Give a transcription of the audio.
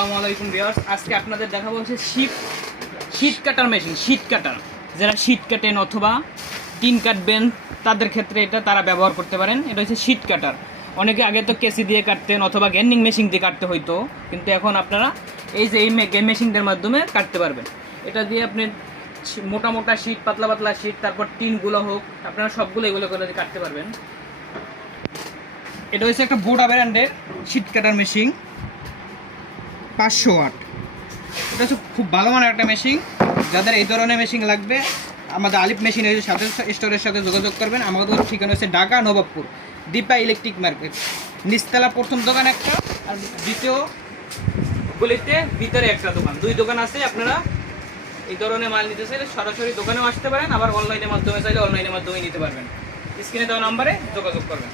আসসালামু আলাইকুম ভিউয়ার্স, আজকে আপনাদের দেখাবো হচ্ছে শীট কাটার মেশিন। শীট কাটার, যারা শীট কাটেন অথবা টিন কাটবেন তাদের ক্ষেত্রে এটা তারা ব্যবহার করতে পারেন। এটা হচ্ছে শীট কাটার। অনেকে আগে তো কেসি দিয়ে কাটতেন অথবা গ্যান্ডিং মেশিন দিয়ে কাটতে হইতো, কিন্তু এখন আপনারা এই যে এই মেশিনটার মাধ্যমে কাটতে পারবেন। এটা দিয়ে আপনি মোটা মোটা শীট, পাতলা পাতলা শীট, তারপর টিনগুলো হোক, আপনারা সবগুলো এগুলো করে কাটতে পারবেন। এটা হচ্ছে একটা বোডা ব্র্যান্ডের শীট কাটার মেশিন, 500 ওয়াট। এটা হচ্ছে খুব ভালো মানের একটা মেশিন। যাদের এই ধরনের মেশিন লাগবে আমাদের আলিফ মেশিনের সাথে স্টোরের সাথে যোগাযোগ করবেন। আমাদের ঠিকানা হচ্ছে ঢাকা নবাবপুর দীপা ইলেকট্রিক মার্কেট, নিচতলা প্রথম দোকান একটা, আর দ্বিতীয় গলিতে ভিতরে একটা দোকান, দুই দোকান আছে। আপনারা এই ধরনের মাল নিতে চাইলে সরাসরি দোকানেও আসতে পারেন, আবার অনলাইনের মাধ্যমে চাইলে অনলাইনের মাধ্যমে নিতে পারবেন। স্ক্রিনে দেওয়া নাম্বারে যোগাযোগ করবেন।